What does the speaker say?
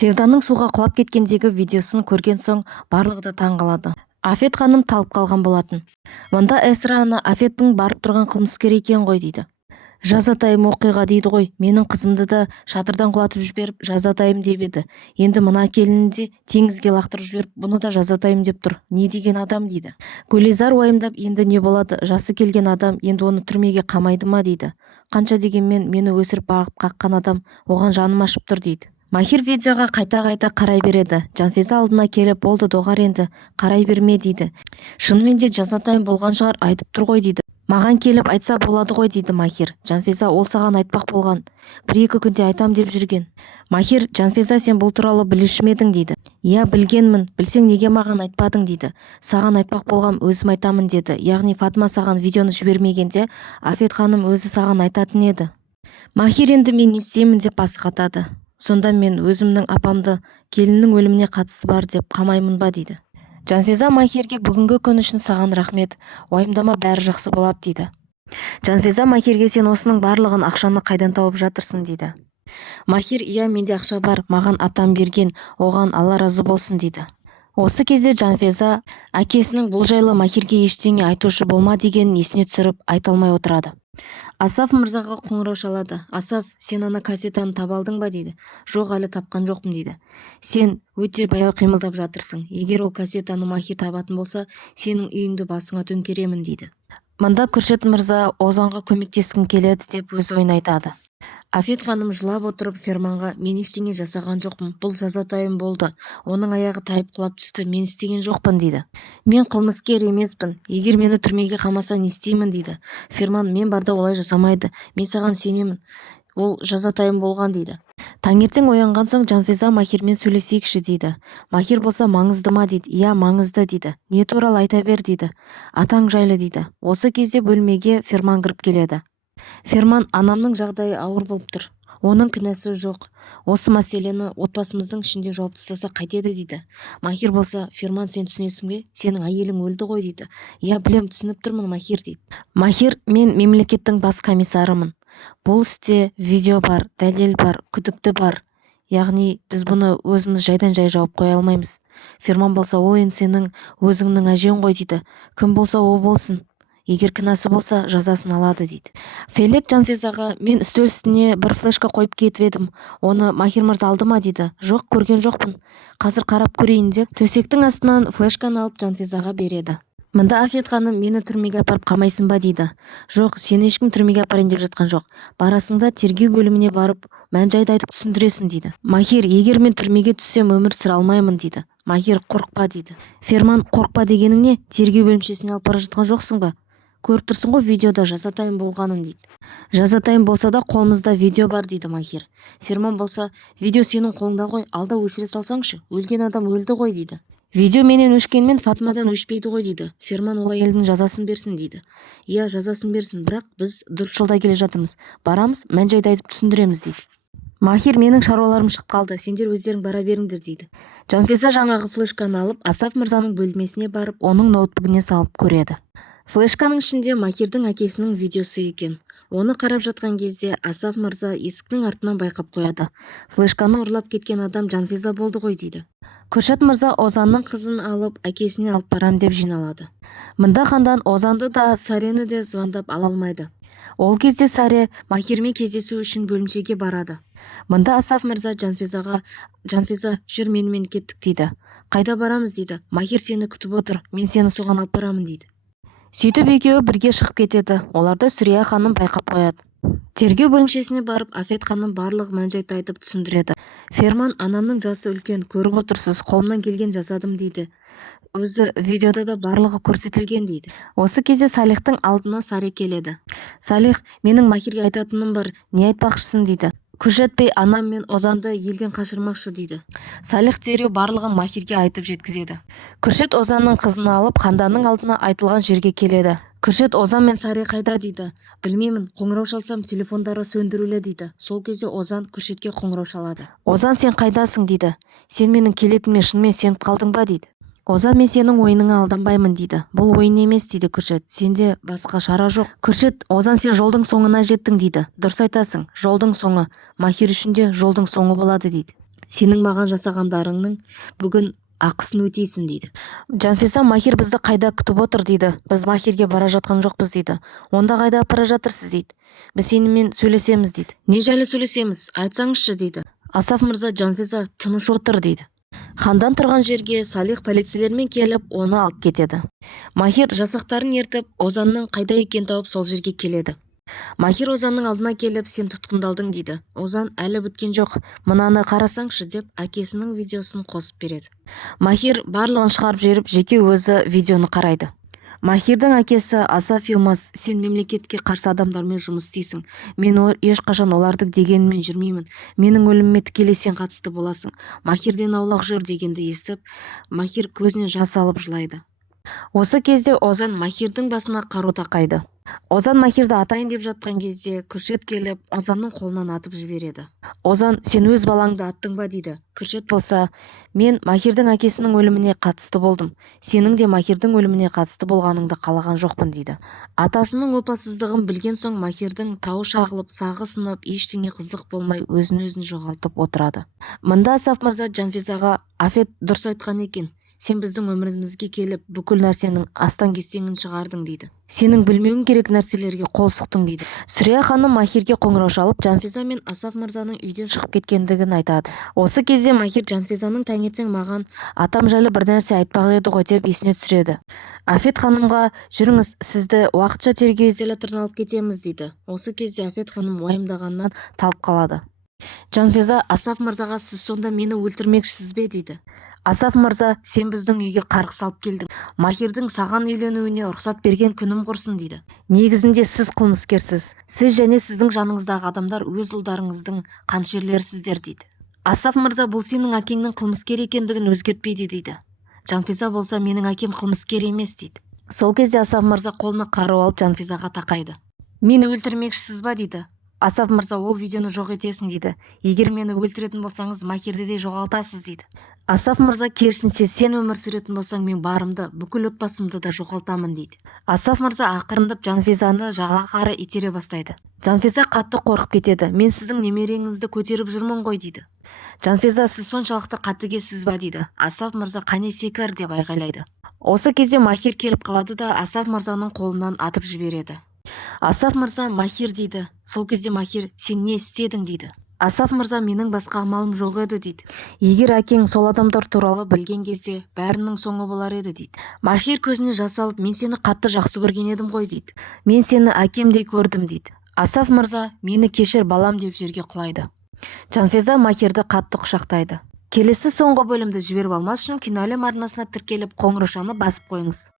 Севданың суға құлап кеткендегі видеосын көрген соң барлығы да таң қалады. Афет ханым талып қалған болатын. Мұнда Эсра ана Афеттің барып тұрған қылмыскер екен ғой дейді. Жазатайым оқиға дейді ғой, менің қызымды да шатырдан құлатып жіберіп жазатайым деп еді. Енді мына келінді де теңізге лақтырып жіберіп, бұны да жазатайым деп тұр. Не деген адам дейді. Гүлизар уайымдап, енді не болады, жасы келген адам енді оны түрмеге қамайды ма дейді. Қанша дегенмен мені өсіріп бағып қаққан адам оған жаным ашып тұр дейді. Махир видеоға қайта-қайта қарай береді. Жанфиза алдына келіп, болды доғар енді, қарай берме дейді. Шынымен де жазатайым болған шығар, айтып тұр ғой дейді. Маған келіп айтса болады ғой дейді Махир. Жанфиза ол саған айтпақ болған. 1-2 күнде айтам деп жүрген. Махир, Жанфиза сен бұл туралы білуші ме едің дейді. Иә білгенмін, білсең неге маған айтпадың дейді. Саған айтпақ болғам, өзім айтамын деді. Яғни Фатма саған видеоны жібермегенде Афет ханым өзі саған айтатын еді. Махир енді мен не істеймін деп басы қатады. Сонда мен өзімнің апамды келіннің өліміне қатысы бар деп қамаймын ба дейді. Жанфиза Махирге бүгінгі күн үшін саған рахмет, уайымдама бәрі жақсы болады дейді. Жанфиза Махирге сен осының барлығын ақшаны қайдан тауып жатырсың дейді. Махир, иә менде ақша бар, маған атам берген, оған Алла разы болсын дейді. Осы кезде Жанфиза әкесінің бұл жайлы Махирге ештеңе айтушы болма дегенін есіне түсіріп айта алмай отырады. Асаф мырзаға қоңырау шалады. Асаф, сен ана кассетаны таба алдың ба дейді. Жоқ, әлі тапқан жоқпын дейді. Сен өте баяу қимылдап жатырсың. Егер ол кассетаны Махир табатын болса, сенің үйіңді басыңа төңкеремін дейді. Мында Күршет мырза Озанға көмектескім келеді деп өз ойын айтады. Афет ханым жылап отырып Ферманға, мен ештеңе жасаған жоқпын, бұл жазатайым болды, оның аяғы тайып құлап түсті, мен істеген жоқпын дейді. Мен қылмыскер емеспін, егер мені түрмеге қамаса не істеймін дейді. Ферман, мен барда олай жасамайды, мен саған сенемін, ол жазатайым болған дейді. Таңертең оянған соң Жанфиза Махирмен сөйлесейікші дейді. Махир болса маңызды ма дейді. Иә маңызды дейді. Не туралы айта бер дейді. Атаң жайлы дейді. Осы кезде бөлмеге Ферман кіріп келеді. Ферман, анамның жағдайы ауыр болып тұр. Оның кінәсі жоқ. Осы мәселені отбасымыздың ішінде жауып тастаса қайтеді дейді. Махир болса, Ферман сен түсінесің бе? Сенің әйелің өлді ғой дейді. Иә білем, түсініп тұрмын Махир дейді. Махир, мен мемлекеттің бас комиссарымын. Бұл істе видео бар, дәлел бар, күдікті бар. Яғни біз бұны өзіміз жайдан жай жауып қоя алмаймыз. Ферман болса, ол енді сенің өзіңнің әжең ғой дейді. Кім болса о болсын. Егер кінәсі болса, жазасын алады дейді. Фелек Жанфизаға, мен үстел үстіне бір флешка қойып кетіп едім. Оны Махир мырза алды ма дейді. Жоқ, көрген жоқпын. Қазір қарап көрейін деп, төсектің астынан флешканы алып Жанфизаға береді. Мында Афет ханым, мені түрмеге апарып қамайсың ба дейді. Жоқ, сені ешкім түрмеге апарайын деп жатқан жоқ. Барасыңда тергеу бөліміне барып, мән-жайды айтып түсіндіресің дейді. Махир, егер мен түрмеге түссем өмір сүре алмаймын дейді. Махир, қорықпа дейді. Ферман, қорықпа дегенің не? Тергеу бөлімшесіне алып бара жатқан жоқсың ба? Көріп тұрсың ғой видеода жазатайым болғанын дейді. Жазатайым болса да қолымызда видео бар дейді Махир. Ферман болса, видео сенің қолыңда ғой, алда өшіре салсаңшы, өлген адам өлді ғой дейді. Видео менен өшкенмен Фатмадан өшпейді ғой дейді. Ферман ол әйелдің жазасын берсін дейді. Иә жазасын берсін, бірақ біз дұрыс жолда келе жатырмыз. Барамыз, мән-жайды айтып түсіндіреміз дейді. Махир, менің шаруаларым шығып қалды, сендер өздерің бара беріңдер дейді. Жанфиза жаңағы флешканы алып, Асаф мырзаның бөлмесіне барып, оның ноутбугіне салып көреді. Флешканың ішінде Махирдің әкесінің видеосы екен. Оны қарап жатқан кезде Асаф мырза есіктің артынан байқап қояды. Флешканы ұрлап кеткен адам Жанфиза болды ғой дейді. Күршет мырза Озанның қызын алып, әкесіне алып барам деп жиналады. Мында Хандан Озанды да, Сарені де звондап ала алмайды. Ол кезде Саре Махирмен кездесу үшін бөлімшеге барады. Мында Асаф мырза Жанфизаға, Жанфиза, жүр менімен кеттік дейді. Қайда барамыз дейді. Махир сені күтіп отыр, мен сені соған алып барамын дейді. Сөйтіп екеуі бірге шығып кетеді. Оларды Сүрия ханым байқап қояды. Тергеу бөлімшесіне барып, Афет ханым барлық мән-жайды айтып түсіндіреді. Ферман, анамның жасы үлкен, көріп отырсыз, қолымнан келген жасадым дейді. Өзі видеода да барлығы көрсетілген дейді. Осы кезде Салихтың алдына Саре келеді. Салих, менің Махирге айтатыным бар, не айтпақшысың дейді. Күршетпей анам мен Озанды елден қашырмақшы дейді. Салих дереу барлығын Махирге айтып жеткізеді. Күршет Озанның қызын алып Ханданның алдына айтылған жерге келеді. Күршет, Озан мен Саре қайда дейді. Білмеймін, қоңырау шалсам телефондары сөндірулі дейді. Сол кезде Озан Күршетке қоңырау шалады. Озан, сен қайдасың дейді. Сен менің келетіме шынымен сеніп қалдың ба дейді. Озан, мен сенің ойыныңа алданбаймын дейді. Бұл ойын емес дейді Күршет. Сенде басқа шара жоқ. Күршет, Озан, сен жолдың соңына жеттің дейді. Дұрыс айтасың, жолдың соңы. Махир үшін де жолдың соңы болады дейді. сенің маған жасағандарыңның бүгін ақысын өтейсің дейді. Жанфиза, Махир бізді қайда күтіп отыр дейді. Біз Махирге бара жатқан жоқпыз дейді. Онда қайда бара жатырсыз дейді. Біз сенімен сөйлесеміз дейді. Не жайлы сөйлесеміз, айтсаңызшы дейді. Асаф мырза, Жанфиза тыныш отыр дейді. Хандан тұрған жерге Салих полицейлермен келіп, оны алып кетеді. Махир жасақтарын ертіп, Озанның қайда екенін тауып сол жерге келеді. Махир Озанның алдына келіп, сен тұтқындалдың дейді. Озан әлі біткен жоқ, мынаны қарасаңшы деп әкесінің видеосын қосып береді. Махир барлығын шығарып жіберіп, жеке өзі видеоны қарайды. Махирдің әкесі Асаф Йылмаз, сен мемлекетке қарсы адамдармен жұмыс істейсің. Мен ешқашан олардың дегенмен жүрмеймін. Менің өліміме тікелей сен қатысты боласың. Махирден аулақ жүр дегенді естіп, Махир көзінен жас алып жылайды. Осы кезде Озан Махирдің басына қару тақайды. Озан Махирді атайын деп жатқан кезде Күршет келіп, Озанның қолынан атып жібереді. Озан, сен өз балаңды аттың ба дейді. Күршет болса, мен Махирдің әкесінің өліміне қатысты болдым. Сенің де Махирдің өліміне қатысты болғаныңды қалаған жоқпын дейді. Атасының опасыздығын білген соң Махирдің тауы шағылып, сағы сынып, ештеңе қызық болмай өзін-өзін жоғалтып отырады. Мында Асаф мырза Жанфизаға, Афет дұрыс айтқан екен. Сен біздің өмірімізге келіп, бүкіл нәрсенің астан-кестеңін шығардың дейді. Сенің білмеуің керек нәрселерге қол сұқтың дейді. Сүрия ханым Махирге қоңырау шалып, Жанфиза мен Асаф мырзаның үйден шығып кеткендігін айтады. Осы кезде Махир Жанфизаның таңертең маған атам жайлы бір нәрсе айтпақ еді ғой деп есіне түсіреді. Афет ханымға, жүріңіз, сізді уақытша тергеу изоляторына алып кетеміз дейді. Осы кезде Афет ханым уайымдағаннан талып қалады. Жанфиза Асаф мырзаға, сіз сонда мені өлтірмекшісіз бе дейді. Асаф мырза, сен біздің үйге қарғыс алып келдің. Махирдің саған үйленуіне рұқсат берген күнім құрсын дейді. Негізінде сіз қылмыскерсіз. Сіз және сіздің жаныңыздағы адамдар өз ұлдарыңыздың қанішерлерісіздер дейді. Асаф мырза, бұл сенің әкеңнің қылмыскер екендігін өзгертпейді дейді. Жанфиза болса, менің әкем қылмыскер емес дейді. Сол кезде Асаф мырза қолына қару алып Жанфизаға тақайды. Мені өлтірмекшісіз ба дейді. Асаф мырза, ол видеоны жоқ етесің дейді. Егер мені өлтіретін болсаңыз, Махирді де жоғалтасыз дейді. Асаф мырза, керісінше сен өмір сүретін болсаң, мен барымды, бүкіл отбасымды да жоғалтамын дейді. Асаф мырза ақырындап Жанфизаны жағаға қарай итере бастайды. Жанфиза қатты қорқып кетеді. Мен сіздің немереңізді көтеріп жүрмін ғой дейді. Жанфиза, сіз соншалықты қатыгезсіз ба дейді. Асаф мырза, қане секір деп айғайлайды. Осы кезде Махир келіп қалады да Асаф мырзаның қолынан атып жібереді. Асаф мырза, Махир дейді. Сол кезде Махир, сен не істедің дейді. Асаф мырза, менің басқа амалым жоқ еді дейді. Егер әкең сол адамдар туралы білген кезде бәрінің соңы болар еді дейді. Махир көзіне жас алып, мен сені қатты жақсы көрген едім ғой дейді. Мен сені әкемдей көрдім дейді. Асаф мырза, мені кешір балам деп жерге құлайды. Жанфиза Махирді қатты құшақтайды. Келесі соңғы бөлімді жіберіп алмас үшін Киноәлем арнасына тіркеліп қоңыраушаны басып қойыңыз.